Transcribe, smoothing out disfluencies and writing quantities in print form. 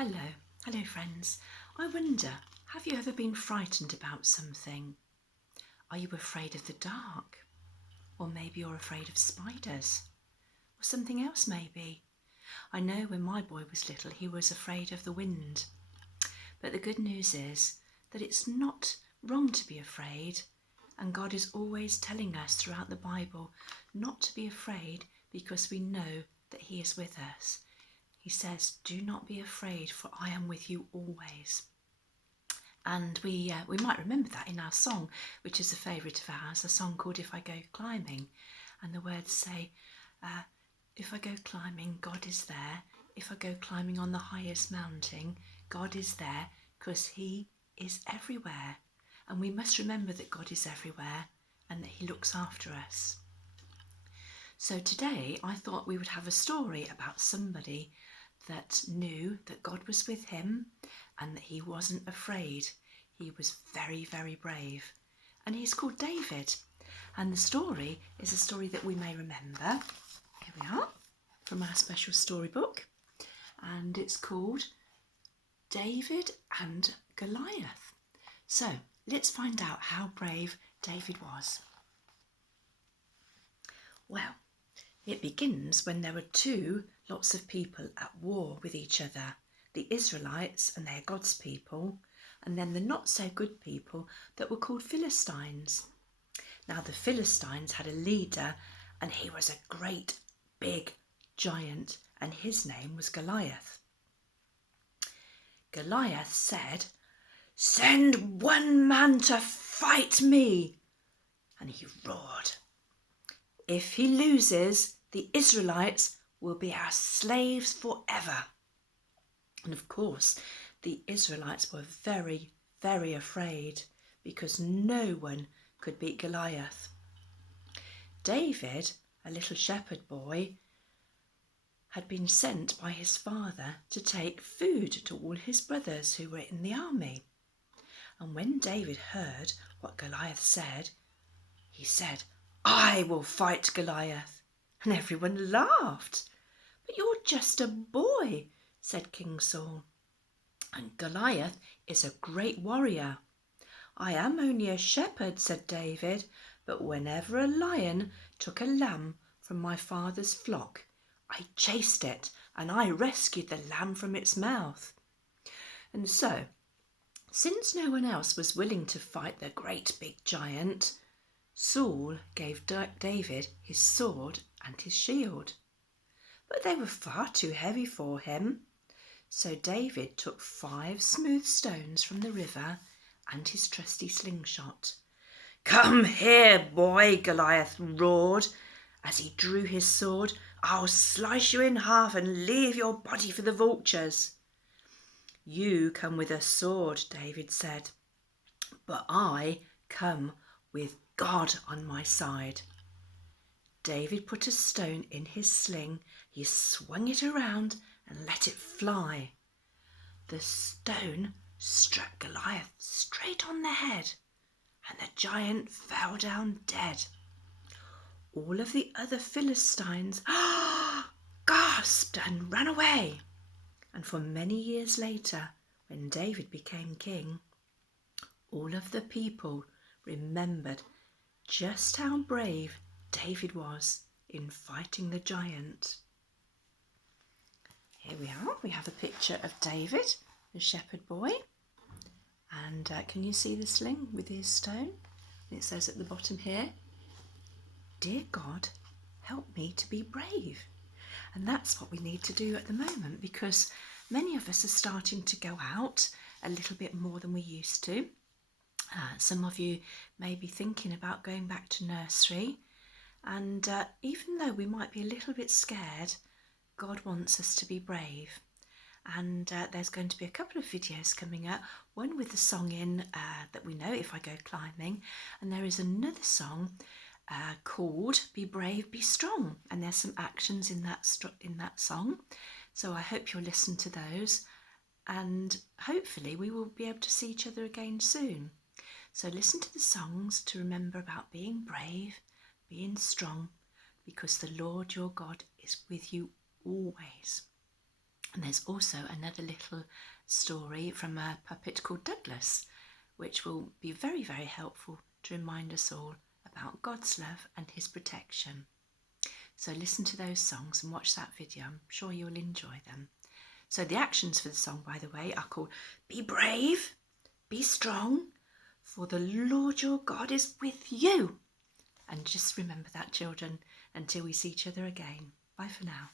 Hello friends. I wonder, have you ever been frightened about something? Are you afraid of the dark? Or maybe you're afraid of spiders? Or something else maybe? I know when my boy was little he was afraid of the wind. But the good news is that it's not wrong to be afraid, and God is always telling us throughout the Bible not to be afraid because we know that he is with us. He says, do not be afraid, for I am with you always. And we might remember that in our song, which is a favourite of ours, a song called If I Go Climbing. And the words say, if I go climbing, God is there. If I go climbing on the highest mountain, God is there, because he is everywhere. And we must remember that God is everywhere and that he looks after us. So today I thought we would have a story about somebody that knew that God was with him and that he wasn't afraid. He was very, very brave. And he's called David. And the story is a story that we may remember. Here we are, from our special storybook. And it's called David and Goliath. So let's find out how brave David was. Well, it begins when there were lots of people at war with each other. The Israelites, and they're God's people, and then the not so good people that were called Philistines. Now the Philistines had a leader, and he was a great big giant, and his name was Goliath. Goliath said, "Send one man to fight me." And he roared. If he loses, the Israelites will be our slaves forever. And of course, the Israelites were very, very afraid because no one could beat Goliath. David, a little shepherd boy, had been sent by his father to take food to all his brothers who were in the army. And when David heard what Goliath said, he said, "I will fight Goliath." And everyone laughed. "But you're just a boy," said King Saul. "And Goliath is a great warrior." "I am only a shepherd," said David, "but whenever a lion took a lamb from my father's flock, I chased it and I rescued the lamb from its mouth." And so, since no one else was willing to fight the great big giant, Saul gave David his sword and his shield. But they were far too heavy for him. So David took 5 smooth stones from the river and his trusty slingshot. "Come here, boy," Goliath roared as he drew his sword. "I'll slice you in half and leave your body for the vultures." "You come with a sword," David said, "but I come with God on my side." David put a stone in his sling. He swung it around and let it fly. The stone struck Goliath straight on the head, and the giant fell down dead. All of the other Philistines gasped and ran away. And for many years later, when David became king, all of the people remembered just how brave David was in fighting the giant. Here we are. We have a picture of David, the shepherd boy. And can you see the sling with his stone? It says at the bottom here, "Dear God, help me to be brave." And that's what we need to do at the moment, because many of us are starting to go out a little bit more than we used to. Some of you may be thinking about going back to nursery, and even though we might be a little bit scared, God wants us to be brave. And there's going to be a couple of videos coming up, one with the song in that we know, "If I Go Climbing," and there is another song called "Be Brave, Be Strong," and there's some actions in that song. So I hope you'll listen to those, and hopefully we will be able to see each other again soon. So listen to the songs to remember about being brave, being strong, because the Lord your God is with you always. And there's also another little story from a puppet called Douglas, which will be very, very helpful to remind us all about God's love and his protection. So listen to those songs and watch that video. I'm sure you'll enjoy them. So the actions for the song, by the way, are called Be Brave, Be Strong, for the Lord your God is with you. And just remember that, children, until we see each other again. Bye for now.